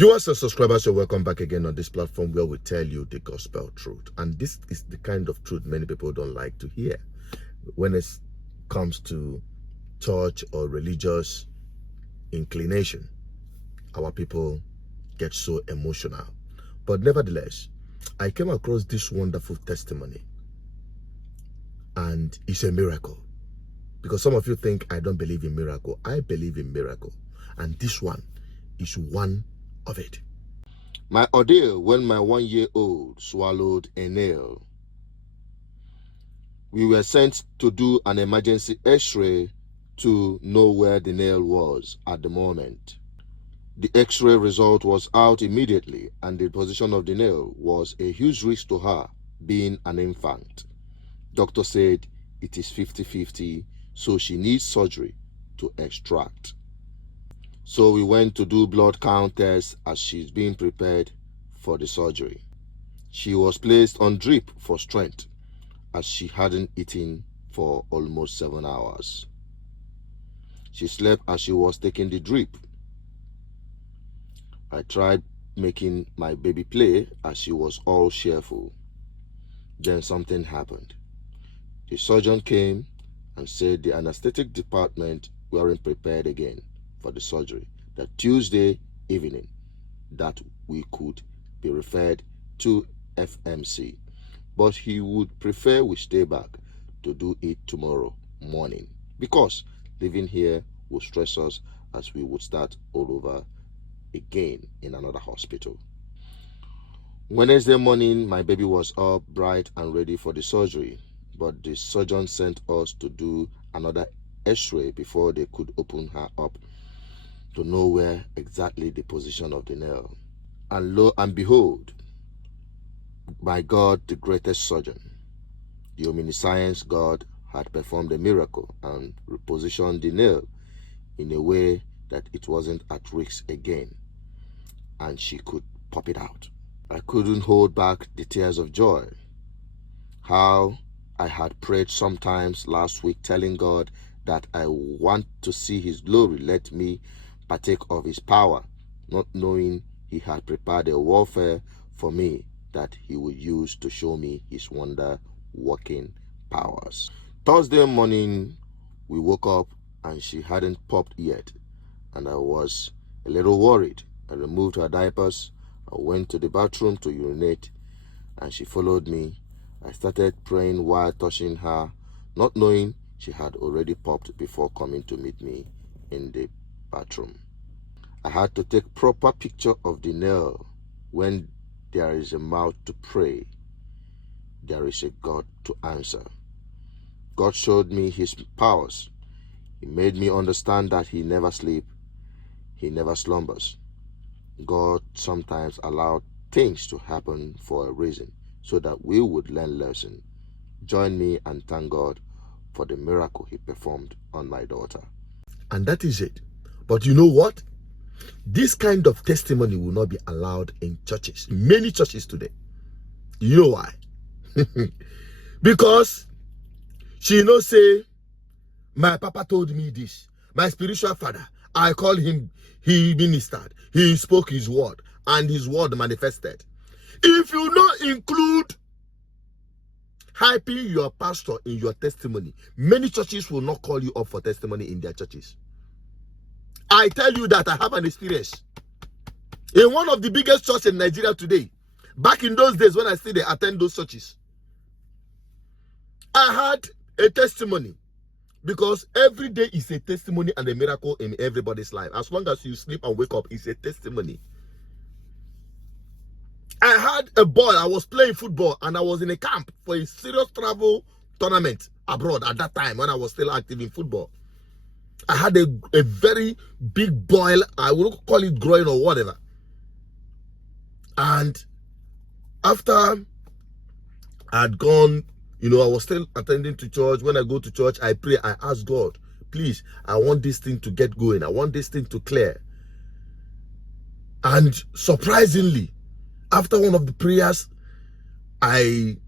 Viewers and subscribers, you're welcome back again on this platform where we tell you the gospel truth. And this is the kind of truth many people don't like to hear. When it comes to church or religious inclination, our people get so emotional. But nevertheless, I came across this wonderful testimony. And it's a miracle. Because some of you think I don't believe in miracle. I believe in miracle. And this one is one of it. My ordeal when my 1-year-old swallowed a nail. We were sent to do an emergency x-ray to know where the nail was at the moment. The x-ray result was out immediately, and the position of the nail was a huge risk to her, being an infant. Doctor said it is 50-50, so she needs surgery to extract. So we went to do blood count tests as she's being prepared for the surgery. She was placed on drip for strength as she hadn't eaten for almost 7 hours. She slept as she was taking the drip. I tried making my baby play as she was all cheerful. Then something happened. The surgeon came and said the anesthetic department weren't prepared again for the surgery, that Tuesday evening that we could be referred to FMC, but he would prefer we stay back to do it tomorrow morning because living here would stress us as we would start all over again in another hospital. Wednesday morning, my baby was up bright and ready for the surgery, but the surgeon sent us to do another x-ray before they could open her up to know where exactly the position of the nail. And lo and behold, my God, the greatest surgeon, the omniscience God, had performed a miracle and repositioned the nail in a way that it wasn't at risk again, and she could pop it out. I couldn't hold back the tears of joy. How I had prayed sometimes last week, telling God that I want to see his glory. Let me partake of his power, not knowing he had prepared a warfare for me that he would use to show me his wonder-working powers. Thursday morning, we woke up and she hadn't popped yet, and I was a little worried. I removed her diapers. I went to the bathroom to urinate, and she followed me. I started praying while touching her, not knowing she had already popped before coming to meet me in the bathroom. I had to take proper picture of the nail. When there is a mouth to pray, there is a God to answer. God showed me his powers. He made me understand that he never sleeps, he never slumbers. God sometimes allowed things to happen for a reason, so that we would learn lesson. Join me and thank God for the miracle he performed on my daughter. And that is it. But you know what? This kind of testimony will not be allowed in churches. Many churches today. You know why? Because she no say, my papa told me this. My spiritual father, I call him, he ministered. He spoke his word, and his word manifested. If you not include hyping your pastor in your testimony, many churches will not call you up for testimony in their churches. I tell you that I have an experience. In one of the biggest churches in Nigeria today, back in those days when I still attend those churches, I had a testimony, because every day is a testimony and a miracle in everybody's life. As long as you sleep and wake up, it's a testimony. I had a boy, I was playing football, and I was in a camp for a serious travel tournament abroad at that time when I was still active in football. I had a very big boil, I wouldn't call it groin or whatever. And after I had gone, I was still attending to church. When I go to church, I pray, I ask God, please, I want this thing to get going. I want this thing to clear. And surprisingly, after one of the prayers, the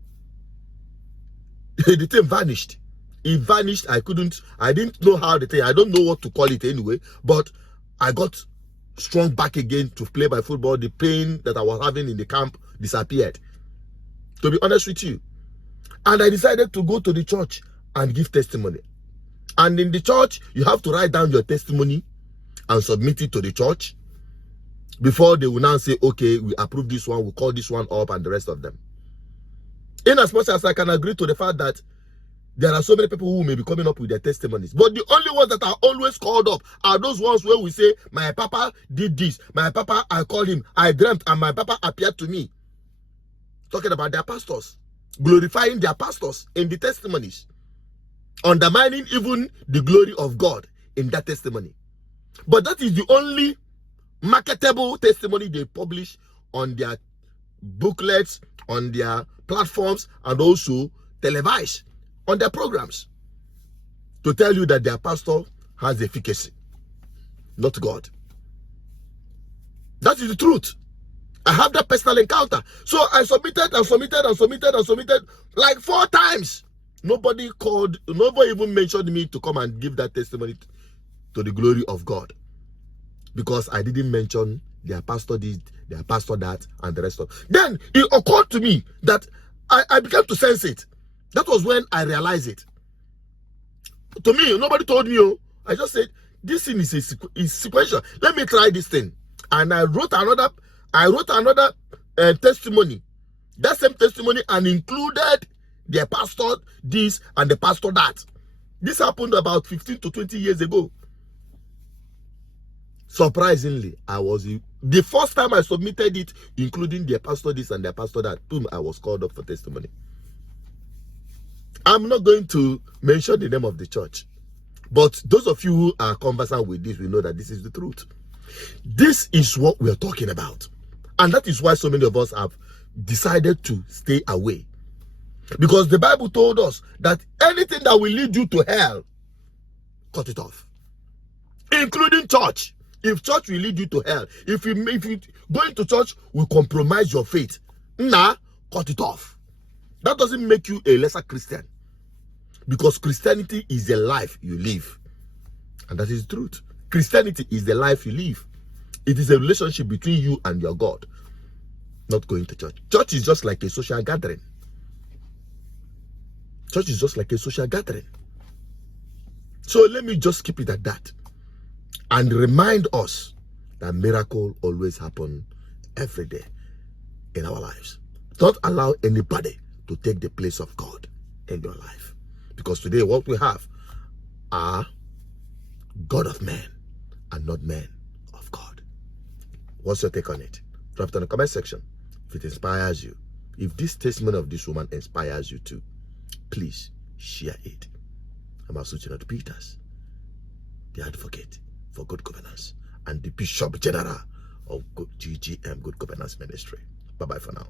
thing vanished. It vanished. I didn't know how I don't know what to call it anyway, but I got strong back again to play my football. The pain that I was having in the camp disappeared, to be honest with you. And I decided to go to the church and give testimony. And in the church, you have to write down your testimony and submit it to the church before they will now say, okay, we approve this one, we call this one up, and the rest of them. In as much as I can agree to the fact that there are so many people who may be coming up with their testimonies, but the only ones that are always called up are those ones where we say, my papa did this, my papa, I called him, I dreamt, and my papa appeared to me. Talking about their pastors, glorifying their pastors in the testimonies, undermining even the glory of God in that testimony. But that is the only marketable testimony they publish on their booklets, on their platforms, and also televised on their programs, to tell you that their pastor has efficacy, not God. That is the truth. I have that personal encounter. So I submitted like 4 times. Nobody called, nobody even mentioned me to come and give that testimony to the glory of God, because I didn't mention their pastor did, their pastor that, and the rest of. Then it occurred to me that I began to sense it. That was when I realized it. To me, nobody told me. Oh, I just said, this thing is sequential. Let me try this thing. And I wrote another testimony. That same testimony, and included their pastor this and the pastor that. This happened about 15 to 20 years ago. Surprisingly, the first time I submitted it, including their pastor this and their pastor that, boom, I was called up for testimony. I'm not going to mention the name of the church, but those of you who are conversant with this will know that this is the truth. This is what we are talking about. And that is why so many of us have decided to stay away. Because the Bible told us that anything that will lead you to hell, cut it off. Including church. If church will lead you to hell, if you going to church will compromise your faith, cut it off. That doesn't make you a lesser Christian. Because Christianity is the life you live. And that is the truth. Christianity is the life you live. It is a relationship between you and your God. Not going to church. Church is just like a social gathering. Church is just like a social gathering. So let me just keep it at that. And remind us that miracle always happen every day in our lives. Don't allow anybody to take the place of God in your life. Because today what we have are God of men and not men of God. What's your take on it? Drop it in the comment section. If it inspires you, if this testimony of this woman inspires you too, please share it. I'm Asuchinat Peters, the advocate for good governance and the Bishop General of GGM Good Governance Ministry. Bye-bye for now.